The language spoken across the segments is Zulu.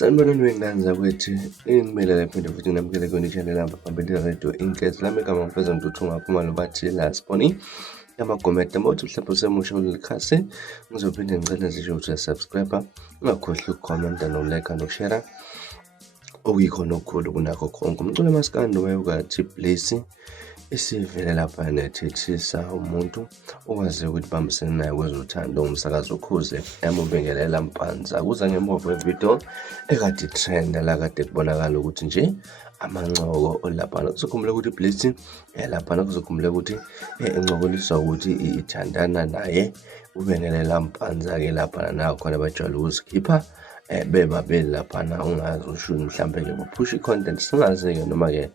Sanibonani wengane zakwethu, engimele laphinde futhi nginamukele kuyona i-channel yami phambili radio Inketho. Lami igama ngifeza Ntuthu ngaphuma lobathi la Siboni yamagomede mothi mhlawumbe usemusha kuleli khasi ngizophinde ngicela ngisho ukuthi subscribe, ungakhohlwa ukukhomenta no-like no-share okuyikhona okukhulu kunakho konke. Umculo maskandi wayokathi Blessy isivele lapha nethethisa umuntu okwazi ukuthi bambisene naye kwezothando umsakazo Ukhozi FM ubengelela Mpanza kuza ngemuva video ekade trend la kade kubonakala ukuthi nje amancoko olapha kuzokhumbula ukuthi Blessy lapha kuzokhumbula ukuthi encokoliswa ukuthi ithandana naye ubengelela Mpanza ke lapha na khona bajwayele ukuzikhipha bebabeli lapha na ungazi usho mhlambe ke push content singaze ke noma ke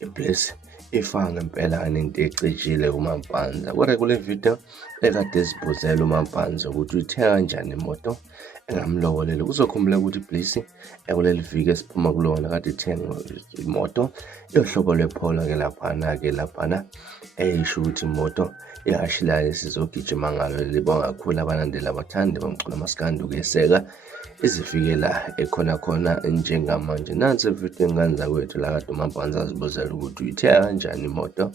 iBlessy ifanga impela into ecijile uMampanza. Kodwa kule video ekade sibuzela uMampanza ukuthi uyithenga kanjani imoto engamlobolele. Uzokhumbula ukuthi Blessy kuleli viki esiphuma kulona kade ithenga imoto yohlobo lwePolo ke laphana eyisho ukuthi imoto eyashilale sizogijima ngalo. Libonga kakhulu abalandeli abathandi bamculo maskandi ukuyeseka izifikela khona njengamanje. Nansi video engane zakwethu la kade uMampanza azibuzela ukuthi uyithenga kanjani imoto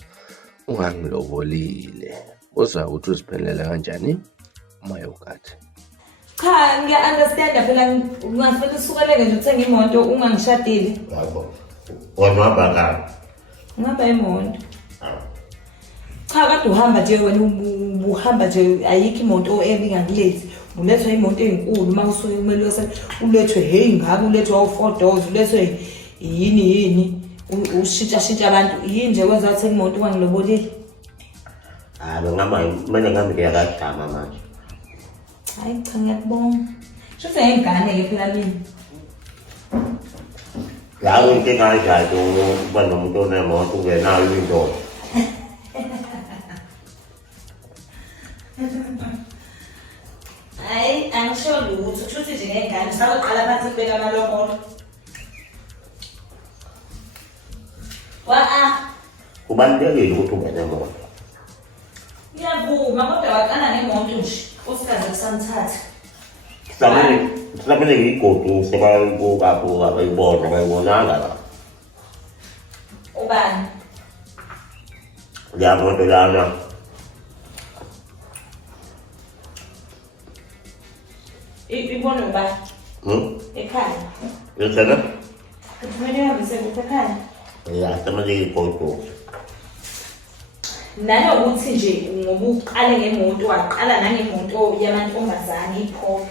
ungangilobolile. Uzwa ukuthi uziphelele kanjani umayokathi. Cha, ngiya-understand phela ungafuna usukeleke nje uthenga imoto ungangishadile. Yabo. Wahamba ka? Ngihamba imoto. Cha, kade uhamba nje wena uhamba nje ayikho imoto ebingakulethi. Ulethwa imoto enkulu mawusuke kumele ulethwe hey ngabe ulethwa u4 doors ulethwe yini ushintsha abantu yini nje kwenza uthenga imoto ungangilobolile. Mina ngambe ngiyakadama manje. Hayi cha ngiyakubonga. Shose ngengane ke phela mina. La into kanjalo kuba nomuntu onemoto ungenayo into. Hayi angisho lutho kusho ukuthi nje ngengane sakuqala phansi kubeka amalobolo. Kubalulekile ukuthi ube nemoto. Ngiyavuma kodwa waqala ngemoto nje usikaze kusamthatha. Samele ngigoduse bayibona bayibonanga la. Ubani? Ya moto lana. Ibona ubani? Ekhaya. Yesena? Kumele uhambise kuphi ekhaya? Ya, samele ngigoduse. Nanokuthi nje ngoba uqale ngemoto waqala nangemoto yamantombazane iPolo.